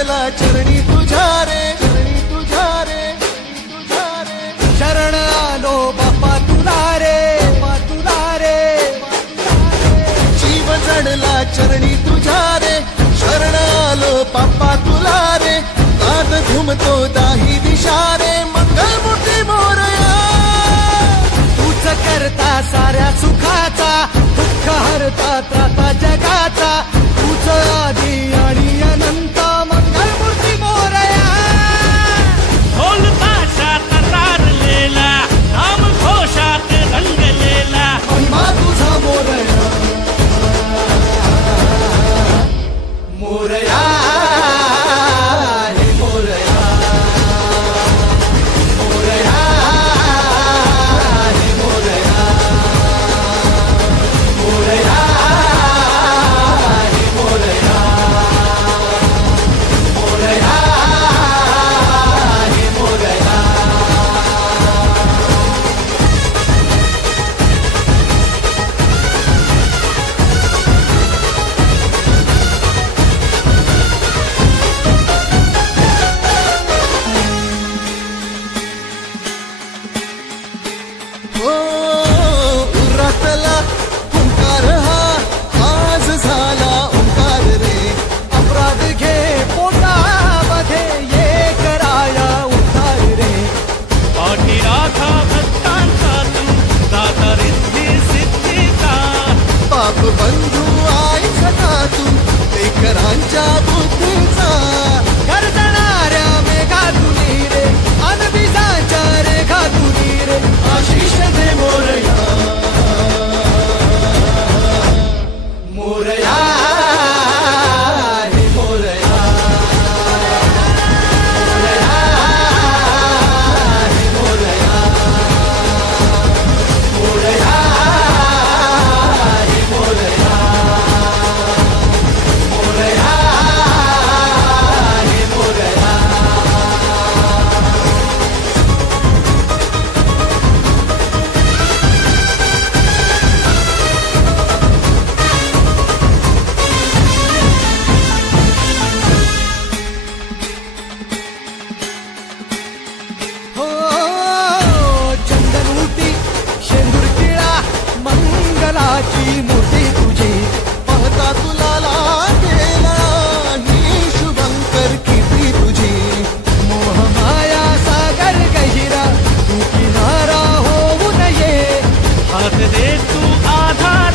चढला चरणी तुझ्या रे, चरणी तुझ्या रे, तुझ्या रे. शरण आलो बाप्पा तुला रे, बाप्पा तुला रे. जीव चढला चरणी तुझ्या रे, शरण आलो बाप्पा तुला रे. नाद घुमतो दाही दिशा रे, मंगलमूर्ती मोरया. तूच करता साऱ्या सुखाचा, दुःख हरता त्राता जगाचा. तूच आदी आणि अनंत, मंगलमूर्ती मोरया. ढोल ताशात तारलेला, नाम घोषात रंगलेला, महिमा तुझा मोरया, मोरया हे मोरया, मोरया हे मोरया, मोरया हे मोरया, मोरया हे मोरया. हो उरातला ओंकार हा आज झाला ओंकार रे. अपराध घे पोटामध्ये ये कराया उद्धार रे. पाठीराखा भक्तांचा तू, दाता रिद्धी सिद्धीचा. पाप बंधू आई सखा तू, लेकरांच्या बुद्धीचा. गर्जणाऱ्या मेघातुनी रे, अनबिजाच्या रेखातुनी रे. आशिष दे मोरया, मोरया हे मोरया, मोरया हे मोरया, मोरया हे मोरया, मोरया हे मोरया. हो चंदनूटी शेंदूर टिळा, मंगलाची मूर्ती तुझी. पाहता तुला लागेला ही शुभंकर कीर्ती तुझी. मोहमाया सागर गहिरा, तू किनारा होऊ नये. हात दे तू आधार